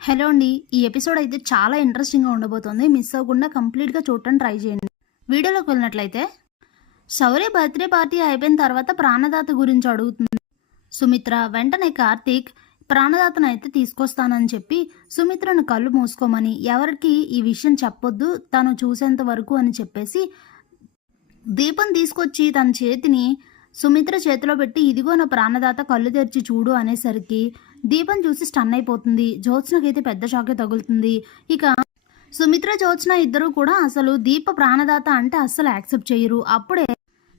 Hello అండి. ఈ episode అయితే చాలా ఇంట్రెస్టింగ్‌గా ఉండబోతోంది. మిస్ అవ్వకుండా కంప్లీట్‌గా చూడటానికి ట్రై చేయండి. వీడియోలోకి వెళ్ళినట్లయితే శౌర్య బర్త్‌డే పార్టీ అయిపోయిన తర్వాత ప్రాణదాత గురించి అడుగుతుంది సుమిత్ర. వెంటనే కార్తీక్ ప్రాణదాతనైతే తీసుకొస్తానని చెప్పి సుమిత్రను కళ్ళు మూసుకోమని, ఎవరికి ఈ విషయం చెప్పొద్దు తను చూసేంత వరకు అని చెప్పేసి దీపం తీసుకొచ్చి తన చేతిని సుమిత్ర చేతిలో పెట్టి, ఇదిగో నా ప్రాణదాత కళ్ళు తెరిచి చూడు అనేసరికి దీపం చూసి స్టన్ అయిపోతుంది. జ్యోత్స్నకైతే పెద్ద షాకే తగులుతుంది. ఇక సుమిత్ర జ్యోత్స్న ఇద్దరు కూడా అసలు దీప ప్రాణదాత అంటే అస్సలు యాక్సెప్ట్ చేయరు. అప్పుడే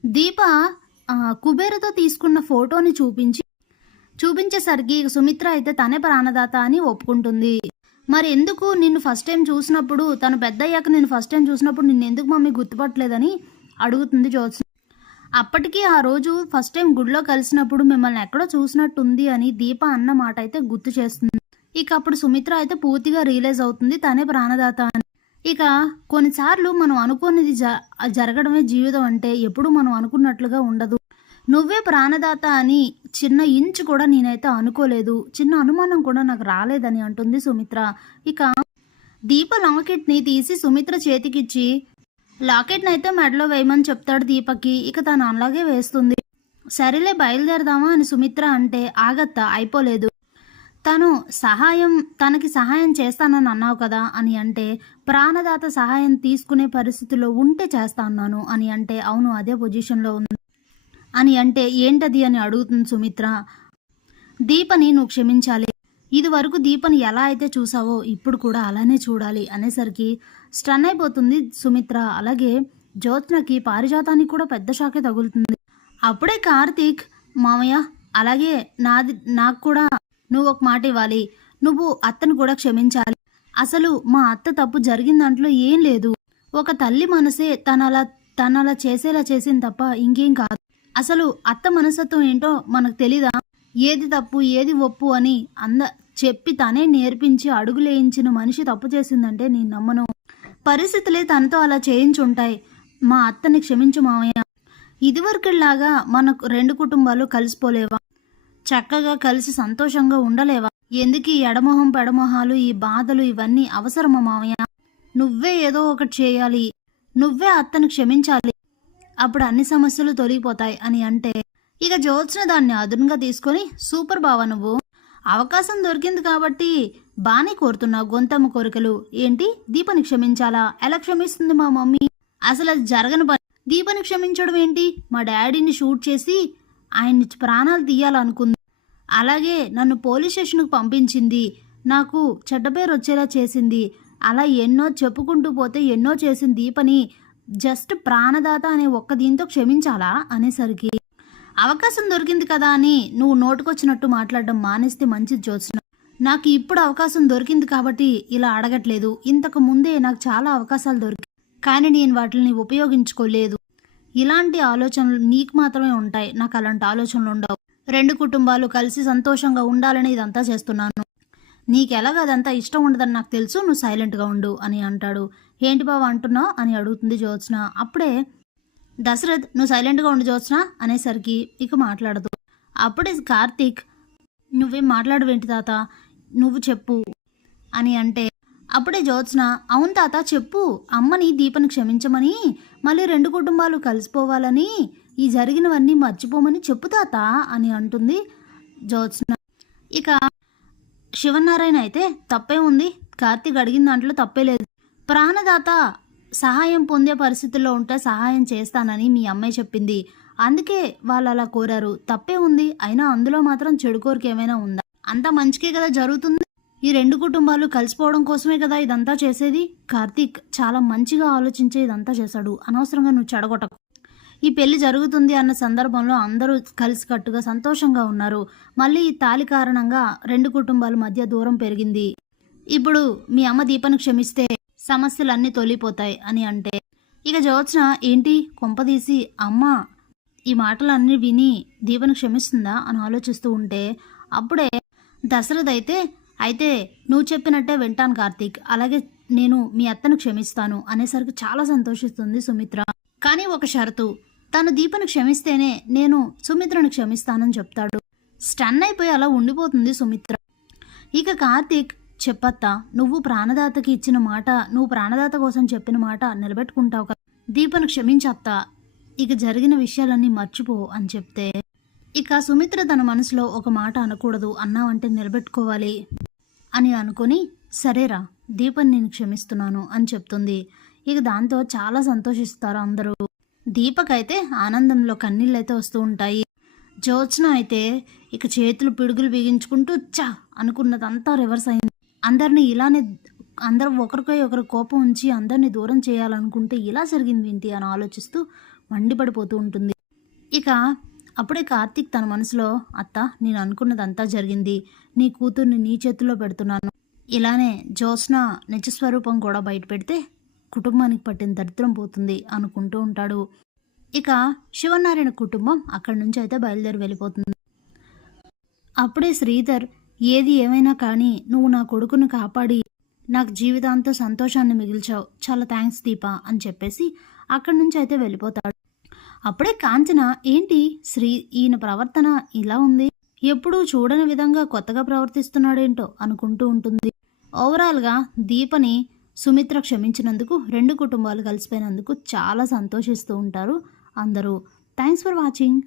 దీప కుబేరతో తీసుకున్న ఫోటోని చూపించేసరికి సుమిత్ర అయితే తనే ప్రాణదాత అని ఒప్పుకుంటుంది. మరి ఎందుకు నిన్ను ఫస్ట్ టైం చూసినప్పుడు, తను పెద్ద అయ్యాక నిన్ను ఫస్ట్ టైం చూసినప్పుడు నిన్ను ఎందుకు మమ్మీ గుర్తుపట్టలేదని అడుగుతుంది జ్యోత్స్న. అప్పటికి ఆ రోజు ఫస్ట్ టైం గుడిలో కలిసినప్పుడు మిమ్మల్ని ఎక్కడో చూసినట్టుంది అని దీప అన్న మాట అయితే గుర్తు చేస్తుంది. ఇక అప్పుడు సుమిత్ర అయితే పూర్తిగా రియలైజ్ అవుతుంది తనే ప్రాణదాత అని. ఇక కొన్నిసార్లు మనం అనుకున్నది జరగడమే జీవితం అంటే ఎప్పుడు మనం అనుకున్నట్లుగా ఉండదు. నువ్వే ప్రాణదాత అని చిన్న ఇంచు కూడా నేనైతే అనుకోలేదు, చిన్న అనుమానం కూడా నాకు రాలేదని అంటుంది సుమిత్ర. ఇక దీప లాకెట్ని తీసి సుమిత్ర చేతికిచ్చి లాకెట్ని అయితే మెడలో వేయమని చెప్తాడు దీపకి. ఇక తను అలాగే వేస్తుంది. సరేలే బయలుదేరదామా అని సుమిత్ర అంటే, ఆగత్తా అయిపోలేదు, తనకి సహాయం చేస్తానని అన్నావు కదా అని అంటే, ప్రాణదాత సహాయం తీసుకునే పరిస్థితిలో ఉంటే చేస్తా అన్నాను అని అంటే, అవును అదే పొజిషన్లో ఉంది అని అంటే, ఏంటది అని అడుగుతుంది సుమిత్ర. దీపని నువ్వు క్షమించాలి, ఇది వరకు దీపని ఎలా అయితే చూసావో ఇప్పుడు కూడా అలానే చూడాలి అనేసరికి స్టన్ అయిపోతుంది సుమిత్ర. అలాగే జ్యోత్స్నకి పారిజాతానికి కూడా పెద్ద షాకే తగులుతుంది. అప్పుడే కార్తీక్, మామయ్య అలాగే నాకు కూడా నువ్వు ఒక మాట ఇవ్వాలి, నువ్వు అత్తను కూడా క్షమించాలి. అసలు మా అత్త తప్పు జరిగిన దాంట్లో ఏం లేదు, ఒక తల్లి మనసే తనలా చేసేలా చేసింది తప్ప ఇంకేం కాదు. అసలు అత్త మనస్తత్వం ఏంటో మనకు తెలీదా, ఏది తప్పు ఏది ఒప్పు అని చెప్పి తనే నేర్పించి అడుగులేయించిన మనిషి తప్పు చేసిందంటే నేను నమ్మను. పరిస్థితులే తనతో అలా చేయించుంటాయి. మా అత్తని క్షమించు మామయ్య, ఇదివరకులాగా మనకు రెండు కుటుంబాలు కలిసిపోలేవా, చక్కగా కలిసి సంతోషంగా ఉండలేవా, ఎందుకు ఈ ఎడమొహం పెడమొహాలు, ఈ బాధలు ఇవన్నీ అవసరమా మామయ్య, నువ్వే ఏదో ఒకటి చేయాలి, నువ్వే అత్తని క్షమించాలి, అప్పుడు అన్ని సమస్యలు తొలగిపోతాయి అని అంటే, ఇక జ్యోత్స్న దాన్ని అదునుగా తీసుకొని, సూపర్ బావా, నువ్వు అవకాశం దొరికింది కాబట్టి బానే కోరుతున్నావు గొంతమ్మ కోరికలు ఏంటి, దీపని క్షమించాలా, ఎలా క్షమిస్తుంది మా మమ్మీ, అసలు అది జరగని పని, దీపని క్షమించడం ఏంటి, మా డాడీని షూట్ చేసి ఆయన్ని ప్రాణాలు తీయాలనుకుంది, అలాగే నన్ను పోలీస్ స్టేషన్కు పంపించింది, నాకు చెడ్డ పేరు వచ్చేలా చేసింది, అలా ఎన్నో చెప్పుకుంటూ పోతే ఎన్నో చేసింది దీపని, జస్ట్ ప్రాణదాత అనే ఒక్క దీంతో క్షమించాలా అనేసరికి, అవకాశం దొరికింది కదా అని నువ్వు నోటుకొచ్చినట్టు మాట్లాడడం మానేస్తే మంచిది జ్యోత్స్న, నాకు ఇప్పుడు అవకాశం దొరికింది కాబట్టి ఇలా అడగట్లేదు, ఇంతకు ముందే నాకు చాలా అవకాశాలు దొరికాయి కానీ నేను వాటిని ఉపయోగించుకోలేదు, ఇలాంటి ఆలోచనలు నీకు మాత్రమే ఉంటాయి, నాకు అలాంటి ఆలోచనలు ఉండవు, రెండు కుటుంబాలు కలిసి సంతోషంగా ఉండాలని ఇదంతా చేస్తున్నాను, నీకెలాగ అదంతా ఇష్టం ఉండదని నాకు తెలుసు, నువ్వు సైలెంట్గా ఉండు అని అంటాడు. ఏంటి బావ అంటున్నావు అని అడుగుతుంది జ్యోత్స్న. అప్పుడే దశరథ్, నువ్వు సైలెంట్గా ఉండు జ్యోత్స్న అనేసరికి ఇక మాట్లాడదు. అప్పుడే కార్తీక్, నువ్వేం మాట్లాడవేంటి తాత, నువ్వు చెప్పు అని అంటే, అప్పుడే జ్యోత్స్న, అవును తాత చెప్పు, అమ్మని దీపని క్షమించమని, మళ్ళీ రెండు కుటుంబాలు కలిసిపోవాలని, ఈ జరిగినవన్నీ మర్చిపోమని చెప్పు తాత అని అంటుంది జ్యోత్స్న. ఇక శివనారాయణ అయితే, తప్పే ఉంది, కార్తీక్ అడిగిన దాంట్లో తప్పే లేదు, ప్రాణదాత సహాయం పొందే పరిస్థితుల్లో ఉంటే సహాయం చేస్తానని మీ అమ్మాయి చెప్పింది, అందుకే వాళ్ళు అలా కోరారు, తప్పే ఉంది, అయినా అందులో మాత్రం చెడు కోరిక ఏమైనా ఉందా, అంతా మంచికే కదా జరుగుతుంది, ఈ రెండు కుటుంబాలు కలిసిపోవడం కోసమే కదా ఇదంతా చేసేది, కార్తీక్ చాలా మంచిగా ఆలోచించే ఇదంతా చేశాడు, అనవసరంగా నువ్వు చెడగొట్టకు, ఈ పెళ్లి జరుగుతుంది అన్న సందర్భంలో అందరూ కలిసికట్టుగా సంతోషంగా ఉన్నారు, మళ్ళీ ఈ తాళి కారణంగా రెండు కుటుంబాల మధ్య దూరం పెరిగింది, ఇప్పుడు మీ అమ్మ దీపను క్షమిస్తే సమస్యలన్నీ తొలిపోతాయి అని అంటే, ఇక జ్యోత్స్న ఏంటి కొంపదీసి అమ్మ ఈ మాటలన్నీ విని దీపను క్షమిస్తుందా అని ఆలోచిస్తూ ఉంటే, అప్పుడే దశరథ్ అయితే నువ్వు చెప్పినట్టే వింటాను కార్తీక్, అలాగే నేను మీ అత్తను క్షమిస్తాను అనేసరికి చాలా సంతోషిస్తుంది సుమిత్ర. కానీ ఒక షరతు, తను దీపను క్షమిస్తేనే నేను సుమిత్రను క్షమిస్తానని చెప్తాడు. స్టన్ అయిపోయి అలా ఉండిపోతుంది సుమిత్ర. ఇక కార్తీక్, చెప్పత్తా, నువ్వు ప్రాణదాతకి ఇచ్చిన మాట, నువ్వు ప్రాణదాత కోసం చెప్పిన మాట నిలబెట్టుకుంటావు కదా. దీపను క్షమించత్తా, ఇక జరిగిన విషయాలన్నీ మర్చిపో అని చెప్తే, ఇక సుమిత్ర తన మనసులో ఒక మాట అనకూడదు, అన్నావంటే నిలబెట్టుకోవాలి అని అనుకొని, సరేరా దీపన్ నేను క్షమిస్తున్నాను అని చెప్తుంది. ఇక దాంతో చాలా సంతోషిస్తారు అందరూ. దీపకైతే ఆనందంలో కన్నీళ్ళైతే వస్తూ ఉంటాయి. జ్యోత్స్న అయితే ఇక చేతులు పిడుగులు బిగించుకుంటూ చా అనుకున్నదంతా రివర్స్ అయింది. అందరూ ఒకరికై ఒకరు కోపం ఉంచి అందరినీ దూరం చేయాలనుకుంటే ఇలా జరిగింది ఏంటి అని ఆలోచిస్తూ మండిపడిపోతూ ఉంటుంది. ఇక అప్పుడే కార్తీక్ తన మనసులో, అత్త నేను అనుకున్నదంతా జరిగింది, నీ కూతుర్ని నీ చేతుల్లో పెడుతున్నాను, ఇలానే జ్యోత్స్న నిజస్వరూపం కూడా బయట పెడితే కుటుంబానికి పట్టిన దరిద్రం పోతుంది అనుకుంటూ ఉంటాడు. ఇక శివనారాయణ కుటుంబం అక్కడి నుంచి అయితే బయలుదేరి వెళ్ళిపోతుంది. అప్పుడే శ్రీధర్, ఏది ఏమైనా కానీ నువ్వు నా కొడుకును కాపాడి నాకు జీవితాంతో సంతోషాన్ని మిగిల్చావు, చాలా థ్యాంక్స్ దీప అని చెప్పేసి అక్కడి నుంచి అయితే వెళ్ళిపోతాడు. అప్పుడే కాంచన, ఏంటి ఈయన ప్రవర్తన ఇలా ఉంది, ఎప్పుడూ చూడని విధంగా కొత్తగా ప్రవర్తిస్తున్నాడేంటో అనుకుంటూ ఉంటుంది. ఓవరాల్గా దీపని సుమిత్ర క్షమించినందుకు 2 కుటుంబాలు కలిసిపోయినందుకు చాలా సంతోషిస్తూ ఉంటారు అందరూ. Thanks for watching.